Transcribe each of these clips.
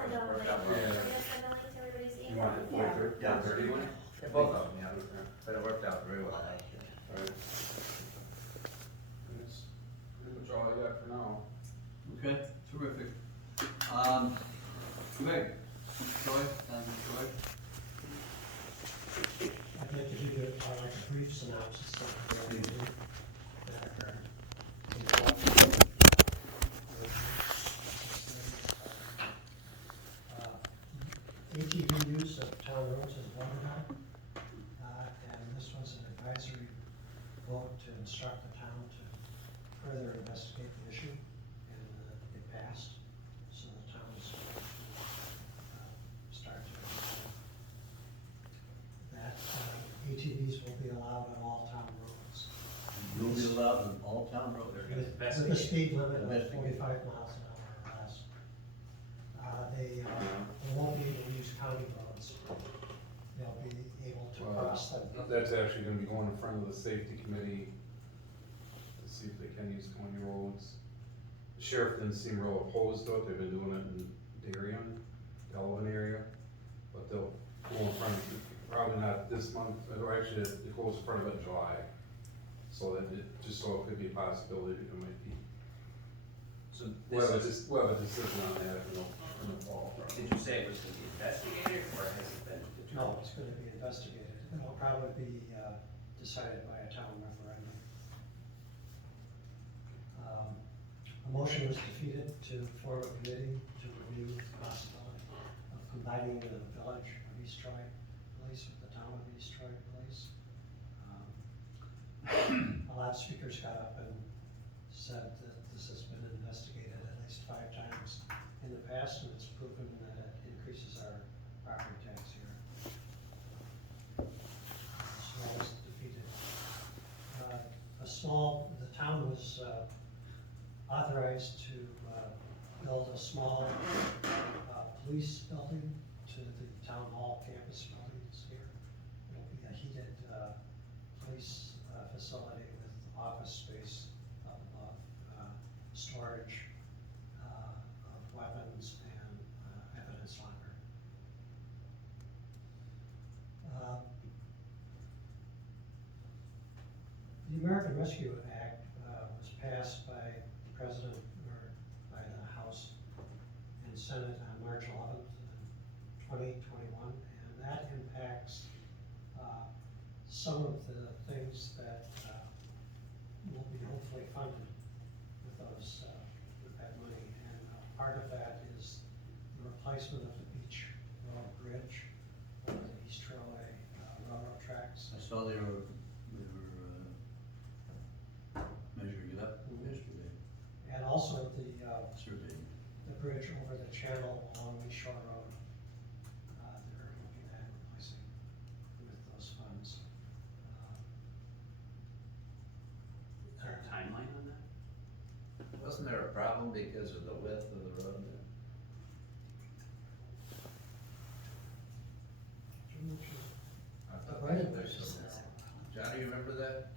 send out a link. Worked out well. Are you gonna send a link to everybody's You email? want it for Yeah. 31? Yeah, both of them, yeah, but it worked out very well. Alright. That's pretty much all I got for now. Okay, terrific. Greg, Troy, Troy? I'd like to give you like a brief synopsis of what we do. That are involved. ATV use of town roads is voted on, and this was an advisory vote to instruct the town to further investigate the issue, and it passed, so the town is start to that ATVs will be allowed on all town roads. You'll be allowed on all town roads. With a speed limit of 45 miles an hour or less. They won't be able to use county roads. They'll be able to cross them. That's actually gonna be going in front of the safety committee to see if they can use county roads. The sheriff didn't seem real opposed to it, they've been doing it in Darien, Delavan area, but they'll go in front of, probably not this month, or actually it goes in front of it in July. So that it, just so it could be a possibility that it might be, So we'll have this is, a decision on that in the fall. did you say it was gonna be investigated, or has it been determined? No, it's gonna be investigated. It'll probably be decided by a town referendum. A motion was defeated to form a committee to review the possibility of combining the village of East Troy Police with the town of East Troy Police. A lot of speakers got up and said that this has been investigated at least 5 times in the past, and it's proven that it increases our property tax here. So that was defeated. The town was authorized to build a small police building to the town hall campus buildings here. It'll be a heated police facility with office space up above, storage of weapons and evidence locker. The American Rescue Act was passed by the President, or by the House and Senate on March 11th, 2021, and that impacts some of the things that will be hopefully funded with those, with that money. And part of that is the replacement of the Beach Road Bridge over the East Troy railroad tracks. I saw they were measuring it up yesterday, And also surveying. the bridge over the channel along East Shore Road. They're looking at replacing with those funds. Is there a timeline on that? Wasn't there a problem because of the width of the road? I thought Right. there's some, Johnny, you remember that?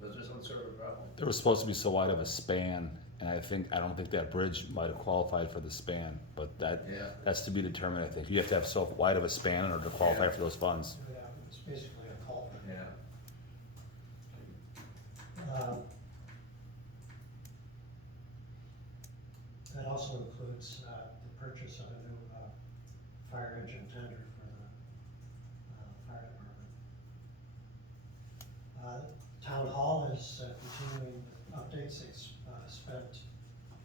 Was there some sort of problem? There was supposed to be so wide of a span, and I don't think that bridge might have qualified for the span, but Yeah. that's to be determined, I think. You have to have so wide of a span in order to qualify Yeah. for those funds. Yeah, it's basically a culvert. Yeah. That also includes the purchase of a new fire engine tender for the fire department. Town Hall is continuing with updates. They spent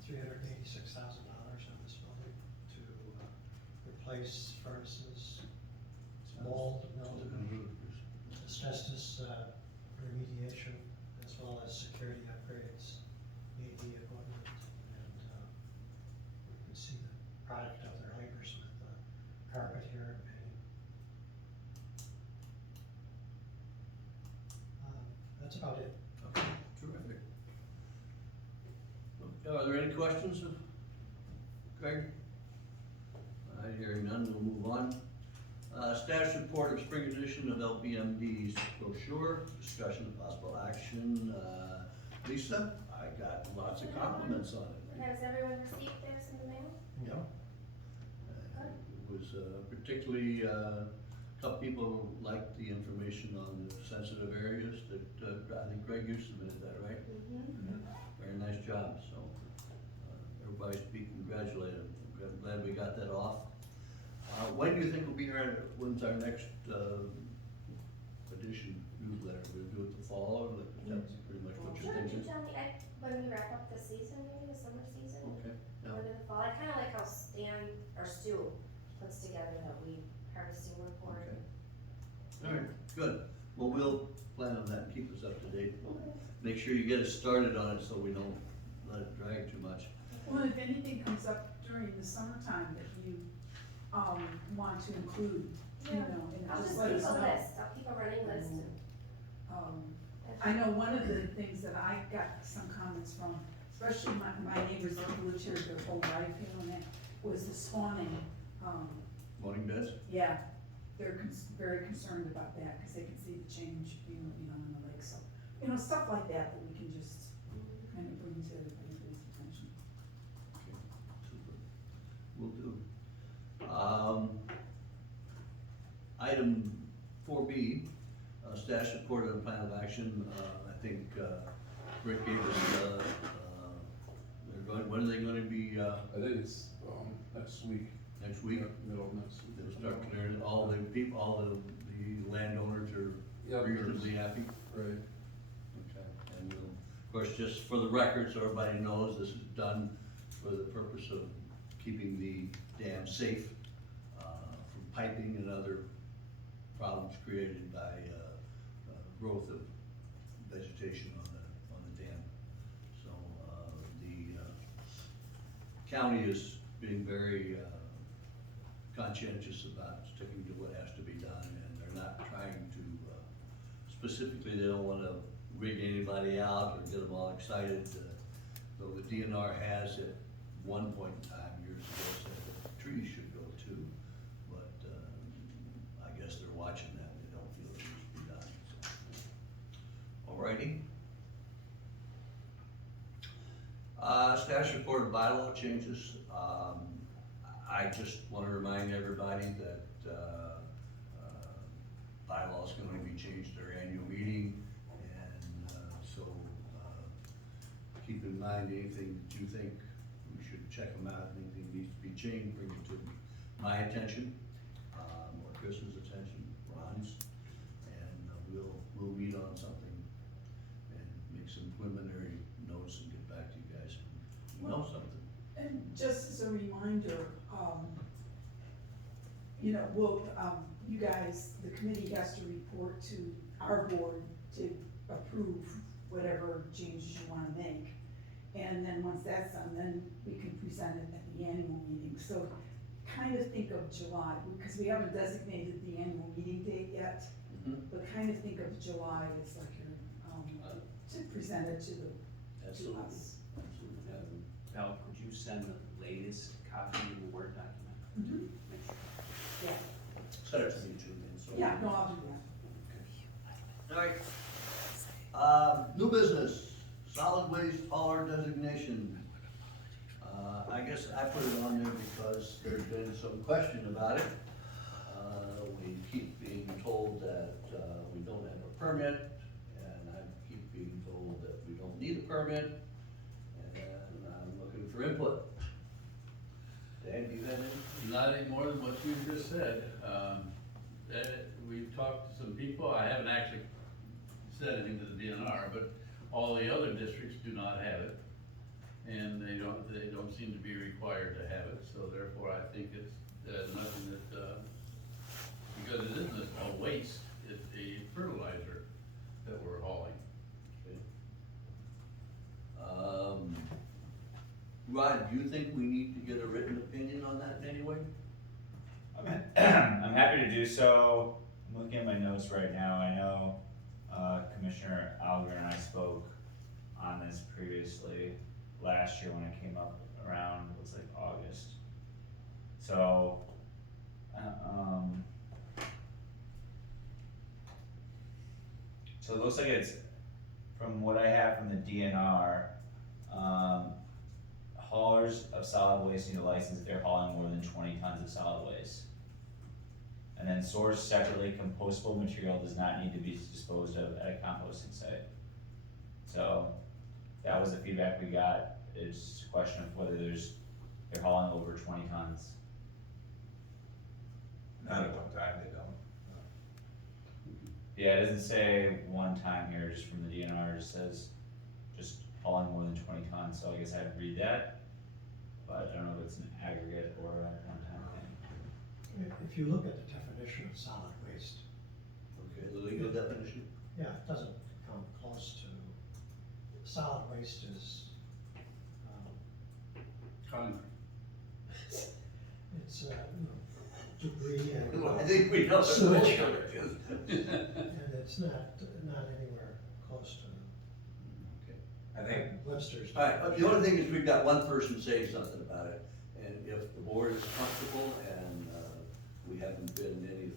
$386,000 on this building to replace furnaces, mold, mildew, asbestos remediation, as well as security upgrades, AV equipment, and you can see the product of their labors with the carpet here and painting. That's about it. Okay, terrific. Are there any questions of Craig? Hearing none, we'll move on. Status report of spring edition of LBMD's brochure, discussion of possible action. Lisa, I got lots of compliments on it. Has everyone received theirs in the mail? Yeah. was, particularly, a couple people liked the information on the sensitive areas that, I think Greg, you submitted that, right? Very nice job, so, everybody's be congratulated. I'm glad we got that off. When do you think will be when's our next, edition newsletter? We'll do it the fall, or that's pretty much what you're Sure, did you thinking? tell me, when we wrap up the season, maybe the summer season? Okay, yeah. Or in the fall, I kinda like how Stan, or Stu, puts together that weed harvesting report. Okay. All right, good. Well, we'll plan on that and keep us up to date. Make sure you get us started on it so we don't let it drag too much. Well, if anything comes up during the summertime that you, want to include, you Yeah. know, and I'll just just let keep us a know. list, I'll keep a running list and. I know one of the things that I got some comments from, especially my neighbors that lived here their whole life, you know, was the spawning, Morning beds? yeah, they're very concerned about that, cause they can see the change, you know, in the lake, so, you know, stuff like that that we can just kind of bring to everybody's attention. Okay, super. Will do. Item 4B, status report and plan of action. I think Rick gave us, when are they gonna be, I think it's, next week. next week? Middle of next week. They'll start clearing, all the people, all the landowners are Yeah, reasonably happy? Right. Okay, and we'll, of course, just for the record, so everybody knows, this is done for the purpose of keeping the dam safe, from piping and other problems created by, growth of vegetation on the dam. So, the, county is being very, conscientious about sticking to what has to be done, and they're not trying to, specifically, they don't wanna rig anybody out or get them all excited, though the DNR has at one point in time, years ago, said that trees should go too, but, I guess they're watching that, and they don't feel it needs to be done, so. Alrighty. Status report of bylaw changes. I just wanna remind everybody that, bylaw's going to be changed at our annual meeting, and, so, keep in mind anything that you think we should check them out, anything needs to be changed, bring it to my attention, or Chris's attention, Ron's, and we'll meet on something and make some preliminary notes and get back to you guys when we know something. And just as a reminder, you know, we'll, you guys, the committee has to report to our board to approve whatever changes you wanna make. And then once that's done, then we can present it at the annual meeting. So kind of think of July, because we haven't designated the annual meeting date yet, but kind of think of July as like your, to present it to Absolutely. us. Absolutely. Val, could you send the latest copy in the Word document? Make sure. Yeah, Send it to me too, then, so. yeah, no, I'll do that. Alright. New business, solid waste hauler designation. I guess I put it on there because there's been some question about it. We keep being told that, we don't have a permit, and I keep being told that we don't need a permit, and I'm looking for input. Dan, do you have any? Not any more than what you just said. We've talked to some people, I haven't actually said anything to the DNR, but all the other districts do not have it. And they don't seem to be required to have it, so therefore I think it's, nothing that, because it isn't a waste, it's a fertilizer that we're hauling. Rod, do you think we need to get a written opinion on that in any way? I'm happy to do so. I'm looking at my notes right now. I know Commissioner Alger and I spoke on this previously last year when it came up around, looks like August. So, so it looks like it's, from what I have from the DNR, haulers of of solid waste need a license if they're hauling more than 20 tons of solid waste. And then sourced separately compostable material does not need to be disposed of at a composting site. So that was the feedback we got. It's a question of whether they're hauling over 20 tons. Not at one time, they don't. Yeah, it doesn't say one time here, just from the DNR, it just says just hauling more than 20 tons, so I guess I'd read that. But I don't know if it's an aggregate or a one-time thing. If you look at the definition of solid waste, Okay, the legal definition? yeah, it doesn't come close to, solid waste is, Concrete. it's, debris and. Well, I think we know. Sewage. It is. And it's not anywhere close to I think, Webster's. All right, the only thing is we've got one person saying something about it, and if the board is comfortable and, we haven't been any,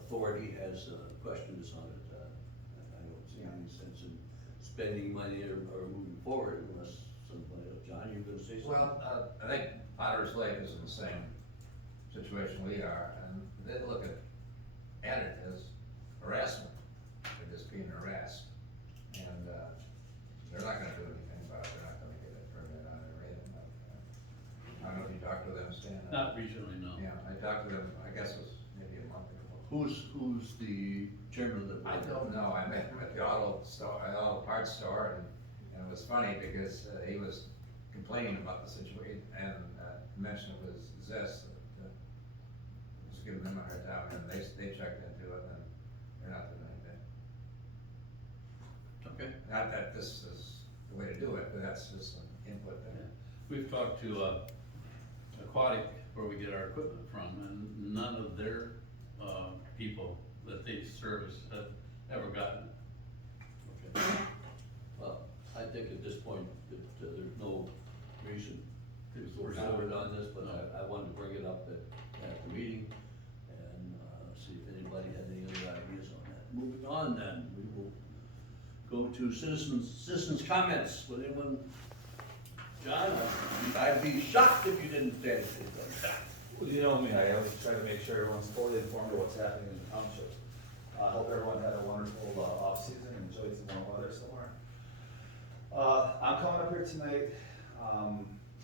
authority has, questioned us on it, I don't see any sense in spending money or moving forward unless somebody, John, you're gonna say something? Well, I think Potter's Lake is in the same situation we are, and they look at it as harassment, they're just being harassed. And, they're not gonna do anything about it, they're not gonna get a permit on it or anything like that. I don't know if you talked to them, Stan? Not recently, no. Yeah, I talked to them, I guess it was maybe a month ago. Who's the chairman of the board? I don't know, I met him at the auto parts store, and it was funny because, he was complaining about the situation, and, mentioned it was Zest, that was giving them a hard time, and they checked into it, and they're not doing anything. Okay. Not that this is the way to do it, but that's just some input there. We've talked to, Aquatic, where we get our equipment from, and none of their, people that they service have ever gotten it. Okay. Well, I think at this point that there's no reason to go forward on this, but I wanted to bring it up at the meeting and, see if anybody had any other ideas on that. Moving on then, we will go to citizens comments. Would anyone, John, I'd be shocked if you didn't say anything. Well, you know me, I always try to make sure everyone's fully informed of what's happening in the township. I hope everyone had a wonderful, off-season and enjoyed some warm weather somewhere. I'm coming up here tonight,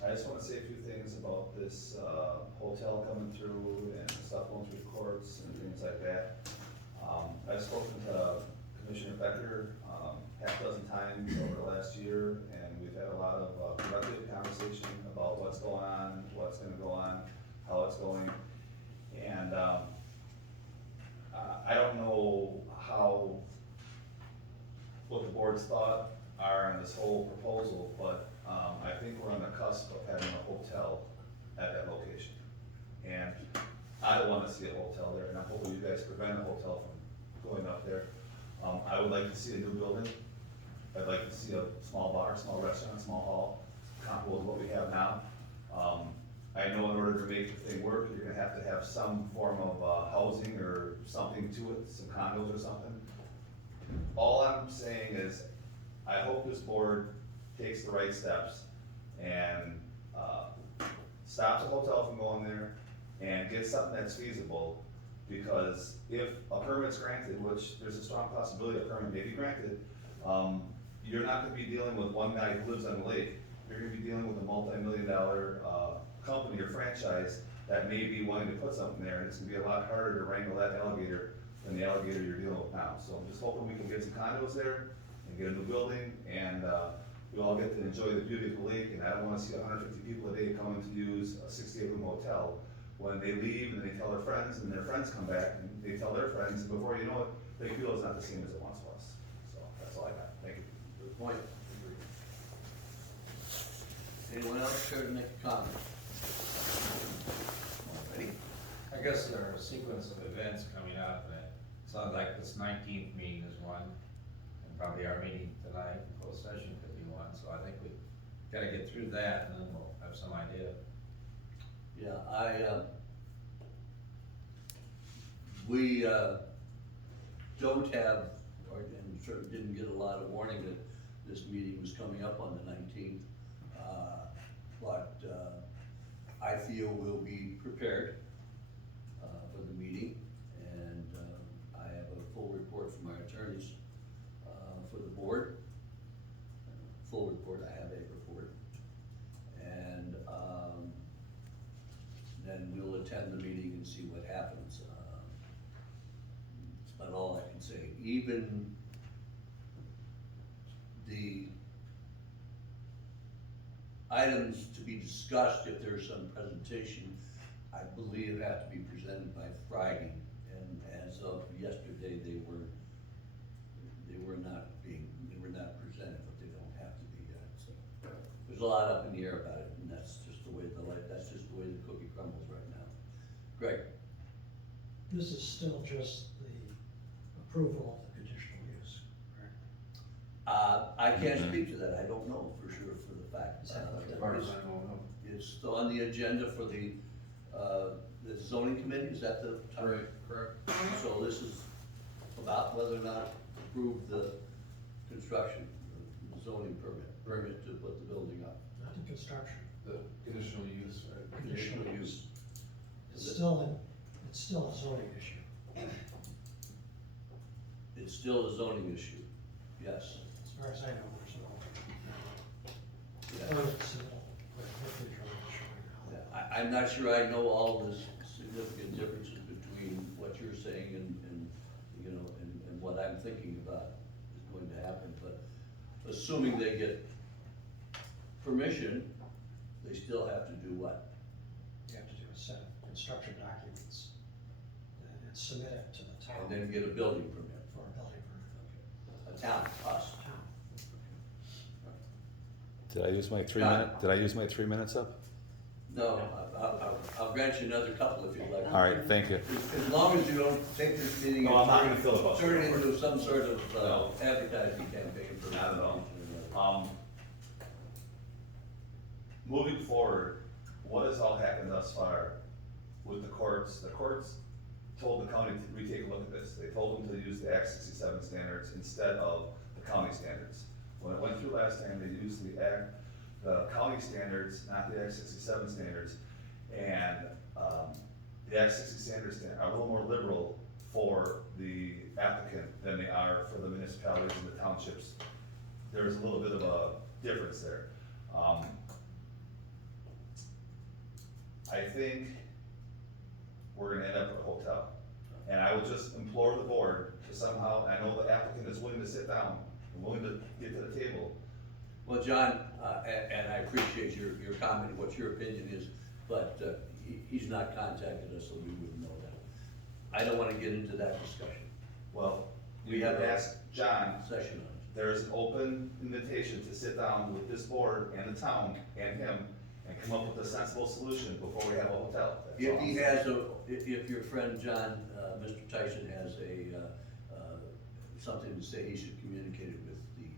I just wanna say a few things about this, hotel coming through and stuff going through the courts and things like that. I've spoken to Commissioner Becker, half a dozen times over the last year, and we've had a lot of, productive conversation about what's going on, what's gonna go on, how it's going. And, I don't know what the board's thought are on this whole proposal, but, I think we're on the cusp of having a hotel at that location. And I don't wanna see a hotel there, and I'm hoping you guys prevent a hotel from going up there. I would like to see a new building. I'd like to see a small bar, small restaurant, small hall, comparable to what we have now. I know in order to make the thing work, you're gonna have to have some form of, housing or something to it, some condos or something. All I'm saying is, I hope this board takes the right steps and, stops a hotel from going there and gets something that's feasible. Because if a permit's granted, which there's a strong possibility a permit may be granted, you're not gonna be dealing with one guy who lives on the lake. You're gonna be dealing with a multi-million-dollar, company or franchise that may be wanting to put something there, and it's gonna be a lot harder to wrangle that alligator than the alligator you're dealing with now. So I'm just hoping we can get some condos there and get a new building, and, we all get to enjoy the beauty of the lake, and I don't wanna see 150 people a day coming to use a 68-room hotel. When they leave and they tell their friends, and their friends come back, and they tell their friends, and before you know it, Lake Beulah is not the same as it once was. So, that's all I got, thank you. Good point. Anyone else care to make a comment? Ready? I guess there are a sequence of events coming up, and it sounds like this 19th meeting is one, and probably our meeting tonight, in closed session could be one, so I think we gotta get through that, and then we'll have some idea. Yeah, we, don't have, and certainly didn't get a lot of warning that this meeting was coming up on the 19th. But I feel we'll be prepared for the meeting, and I have a full report from our attorneys for the board. Full report, I have a report. And then we'll attend the meeting and see what happens. That's about all I can say. Even the items to be discussed, if there's some presentation, I believe have to be presented by Friday. And as of yesterday, they were not presented, but they don't have to be yet, so. There's a lot up in the air about it, and that's just the way the cookie crumbles right now. Greg? This is still just the approval of the conditional use, correct? I can't speak to that, I don't know for sure for the fact. Is that what As far as I know, no. It's on the agenda for the zoning committee, is that the title? Correct. So this is about whether or not to approve the construction, the zoning permit to put the building up. Not the construction, The conditional use, right? conditional Conditional use. use. It's still a zoning issue, It's still a zoning issue, yes. as far as I know, there's Yeah. no permit submittal, but hopefully you're showing now. Yeah, I'm not sure I know all the significant differences between what you're saying and you know, and what I'm thinking about is going to happen, but assuming they get permission, they still have to do what? You have to do a set of construction documents and submit it to the town And then get a building permit, for a building permit. a town, us. Town. Did I use my 3 Got minute, did I use my 3 minutes up? No, I'll grant you another couple if you'd like. All right, thank you. As long as you don't take this meeting No, I'm not gonna and filibuster. turn it into some sort of No. advertising campaign for. Not at all. Moving forward, what has all happened thus far with the courts? The courts told the county to retake a look at this. They told them to use the Act 67 standards instead of the county standards. When it went through last time, they used the county standards, not the Act 67 standards. And, the Act 60 standards are a little more liberal for the applicant than they are for the municipalities and the townships. There's a little bit of a difference there. I think we're gonna end up at a hotel. And I would just implore the board to somehow, I know the applicant is willing to sit down, and willing to get to the table. Well, John, and I appreciate your comment, what your opinion is, but he's not contacted us, so we wouldn't know that. I don't wanna get into that discussion. Well, We you have have a asked John, Session on there is an open invitation to sit down with this board and the town and him and come up with a sensible solution before we have a hotel. That's it. all If he I'm has saying. if your friend John, Mr. Tyson has something to say, he should communicate it with the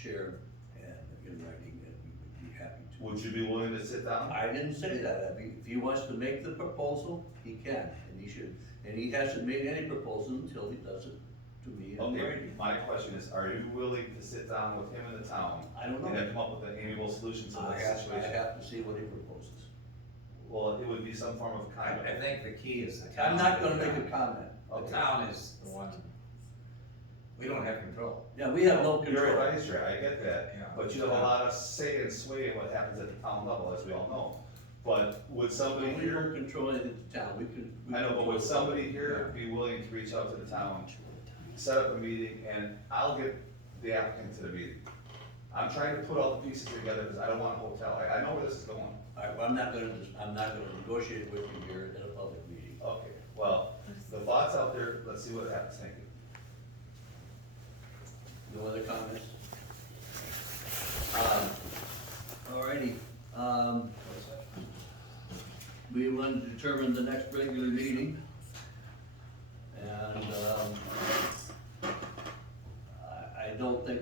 chair and in writing, and we would be happy to. Would you be willing to sit down? I didn't say that. If he wants to make the proposal, he can, and he should. And he hasn't made any proposal until he does it to me and Okay, Brady. my question is, are you willing to sit down with him and the town? I don't know. And then come up with an amiable solution to I this have situation? to see what he proposes. Well, it would be some form of I kind of. think the key is the town. I'm not gonna make a comment. The town is the one, we don't have control. Yeah, we have no You're control. a vice chair, I get that, Yeah. but you have a lot of say and sway in what happens at the town level, as we all know. But would somebody We don't here, control anything at the town, we can. I know, but would somebody here be willing to reach out to the town, set up a meeting, and I'll get the applicant to the meeting? I'm trying to put all the pieces together, because I don't want a hotel, I know where this is going. All right, well, I'm not gonna negotiate with you here at a public meeting. Okay, well, the thoughts out there, let's see what happens, thank you. No other comments? Alrighty, we want to determine the next regular meeting. And, I don't think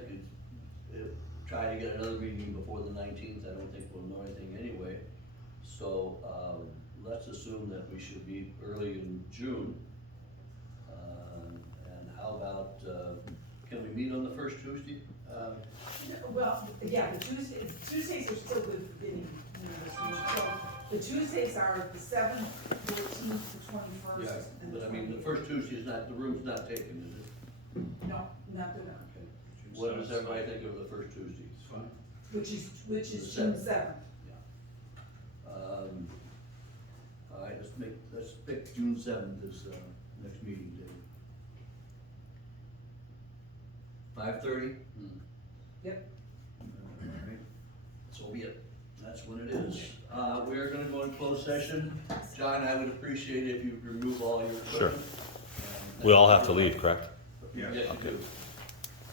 try to get another meeting before the 19th, I don't think we'll know anything anyway. So, let's assume that we should meet early in June. And how about, can we meet on the first Tuesday? Well, yeah, the Tuesdays are still good for getting, so the Tuesdays are the 7th, 14th, the 21st. Yeah, and but I mean, the 28th. first Tuesday is not, the room's not taken, is it? No, not the, What does everybody think of the first Tuesday? It's fine. which is The June 7th. 7th. All right, let's pick June 7th as, next meeting day. 5:30? Yep. Alright, so be it, that's when it is. We are gonna go in closed session. John, I would appreciate it if you remove all your equipment. Sure. And- We all have to leave, correct? Yes, you Okay. do.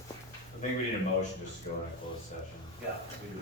I think we need a motion just to go in a closed session. Yeah, we do.